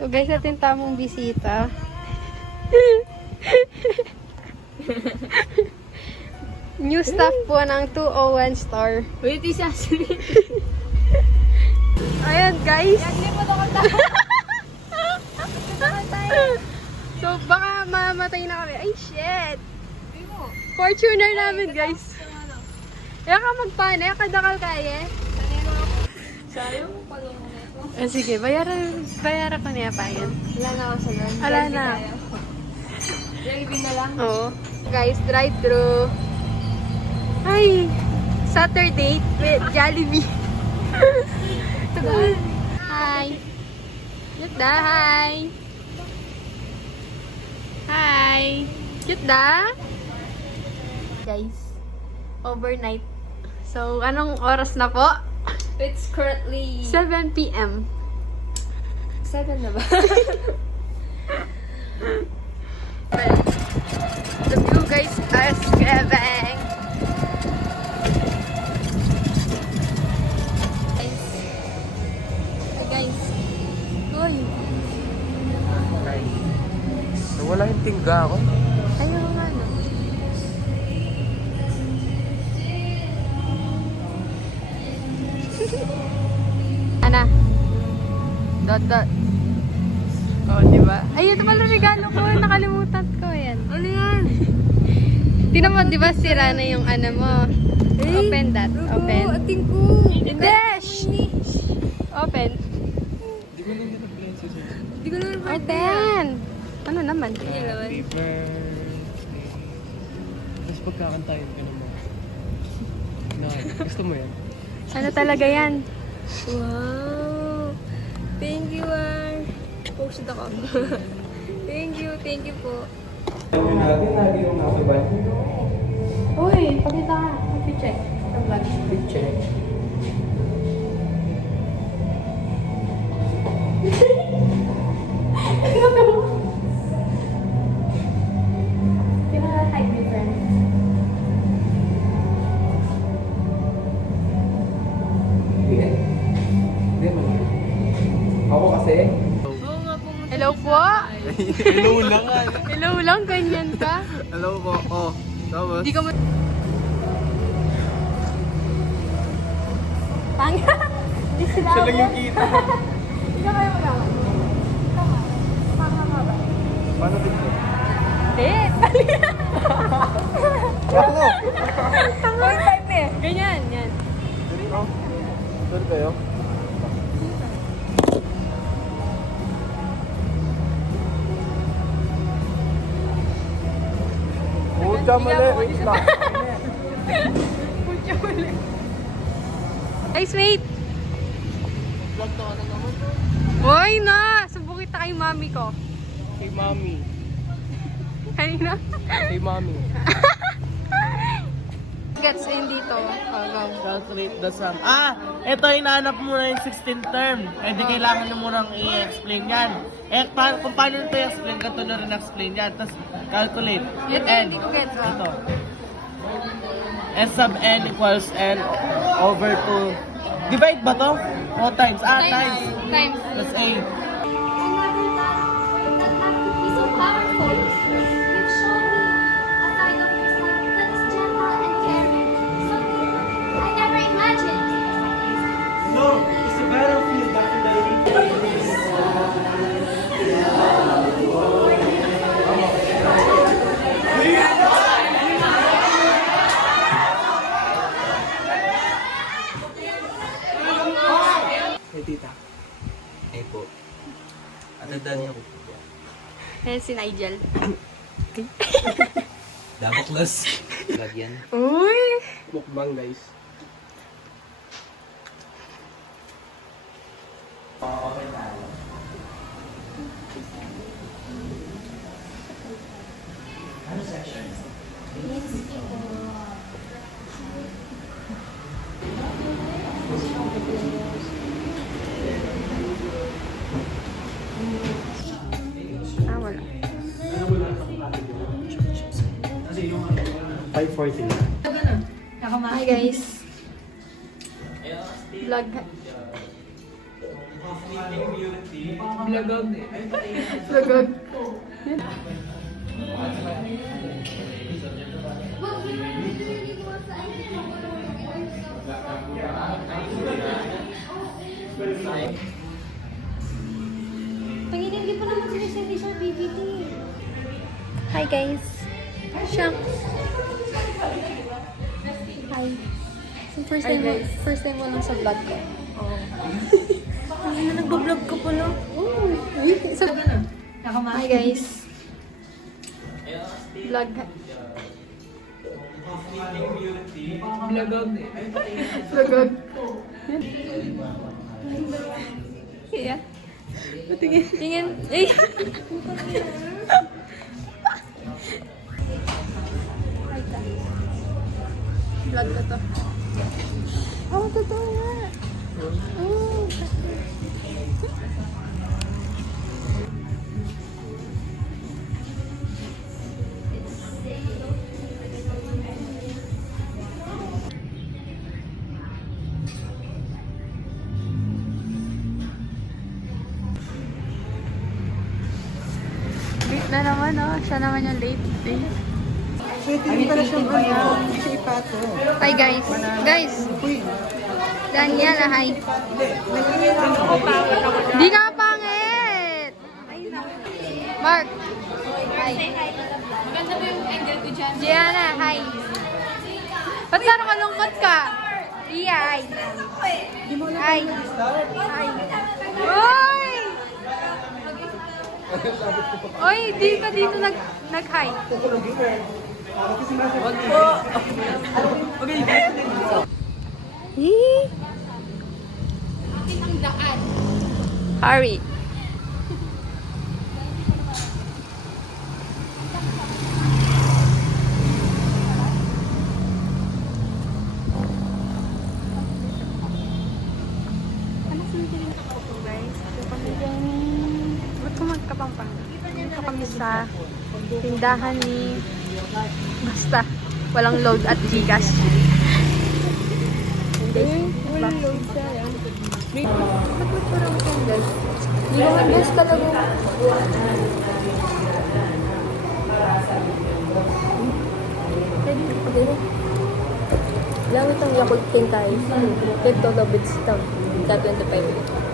So guys, natin tamang bisita. New staff po ng 201 Star. Wait, isa. Ayan guys. So baka mamatay na kami. Ay shit. Fortuner namin guys. Kaya ka magpana, kadakal kaya. Sayang, palong mo na ito. Sige, bayaran ko niya pa yan. Wala na ako sa lunch. Wala na. Jollibee na lang. Oo. Guys, drive-thru. Ay, Saturday with Jollibee. Hi. Cute da, hi. Hi. Cute da. Guys, overnight. So, anong oras na po? It's currently 7 p.m. 7 na ba? The view guys is grabbing. Guys. Uy. Wala yung tingga ako. Ayaw nga no. Ana. Dot. Oh, di ba? Ay, ito pala regalo ko. Nakalimutan ko yan. Ano yan? Tingnan mo, di ba sira na yung ano mo? Open that. Open. Ating ko. Hindi! Shh! Open. Hindi ko lang din siya. Hindi ko naman Open! Ano naman? Happy birthday. Tapos pagkakantayin ka naman. No, gusto mo yan? Ano talaga yan? Wow. Thank you, Post ako. Thank you po. Uy, pakita ka. Check. Check. Hi, my friend. Hindi man. Ako kasi. Oo nga po. Hello po? Hello lang nga. Hello lang, ganyan ka? Hello po. Oh, tapos. Hindi ka mo... Tanga! Hindi sila Siya lang yung kita. Hindi ka kayo magawa. Tama. Tama nga ba? Paano dito? Hindi! Ako! Tama. 0.5 na eh. Ganyan, yan. Dito? Saan kayo? Pucha mali. Wait lang. Pucha ulit. Guys, wait! Vlog to na naman. Hoy na! Sumbong kita kay mami ko. Hey, mommy. Kanina? Hey, mommy. Gets in dito. Oh, go. Calculate the sum. Ito hinahanap mo na yung 16th term. Eh di kailangan nyo munang i-explain yan. Kung paano nito i-explain, ganito na rin explain yan. Tapos calculate. Ito N. hindi ko gets. Ito. S sub n equals n over 2. Divide ba to? O times? Times. Times. That's A. Another that have to be so powerful. You've shown me a side of yourself that is gentle and caring. Something I never imagined. No, it's a battlefield back in the Hey, tita. Ay po. Atandaan niyo ko po ba? Ayan si Nigel. Dabaklas. Lagyan. Uy! Mukbang, guys. Wala. 540 na. Hi guys. Vlog. Lagag. Panginin, hindi pa naman sinasabi sa BBT. Hi guys. Siyang. Hi. So first time mo lang sa vlog ko. Ay, na nagbablog ka pala. So, hi guys. Vlog. Lagag. Yeah. Patingin. Tingin. Eh. Vlog ko to. Oh, totoo nga. Oh. Late na naman, oh. Siya naman yung late. Hi guys. Guys. Daniela, hi. Di ka pangit. Mark. Hi. Maganda ba yung angle ko dyan? Gianna, hi. Ba't sarang kalungkot ka? Ria, hi. Hi. Hi. Uy! Uy, di ka dito nag-hi. Hurry. Ba't ko magkapampang? Dito kami sa tindahan ni basta walang load at Gcash. Walang load siya. Ba't parang candle? Hindi ko mag-guess talaga. Lang itong Yakult 10 tayo. Ito, Lobits ito. Ka 25.